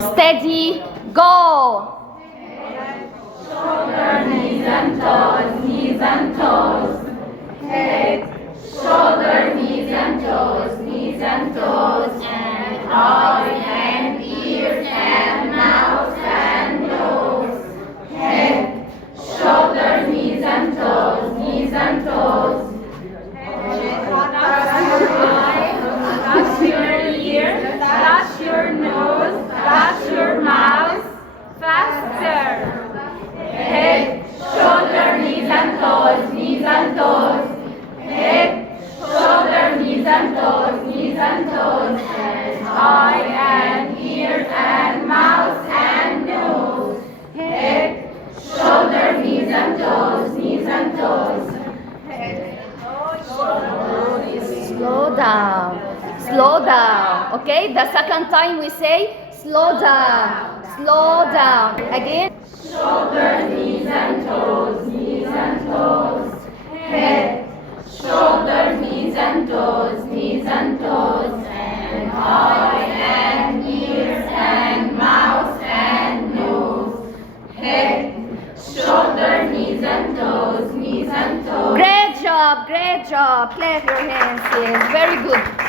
Steady, go! Shoulder, knees and toes, knees and toes. Head, shoulder, knees and toes, knees and toes. And eyes and ears and mouth and nose. Head, shoulder, knees and toes, knees and toes. Touch your ear, touch your nose, touch your mouth. Faster. Head, shoulder, knees and toes, knees and toes. Head, shoulder, knees and toes, knees and toes. And eye and ears and mouth and nose. Head, shoulder, knees and toes, knees and toes. Head, shoulder, Slow down. Slow down. Okay? The second time we say slow down. Slow down. Again. shoulder, knees and toes, knees and toes. Head, shoulder, knees and toes, knees and toes. And eye and ears and mouth and nose. Head, shoulder, knees and toes, knees and toes. Great job. Great job. Clap your hands. Yes. Very good.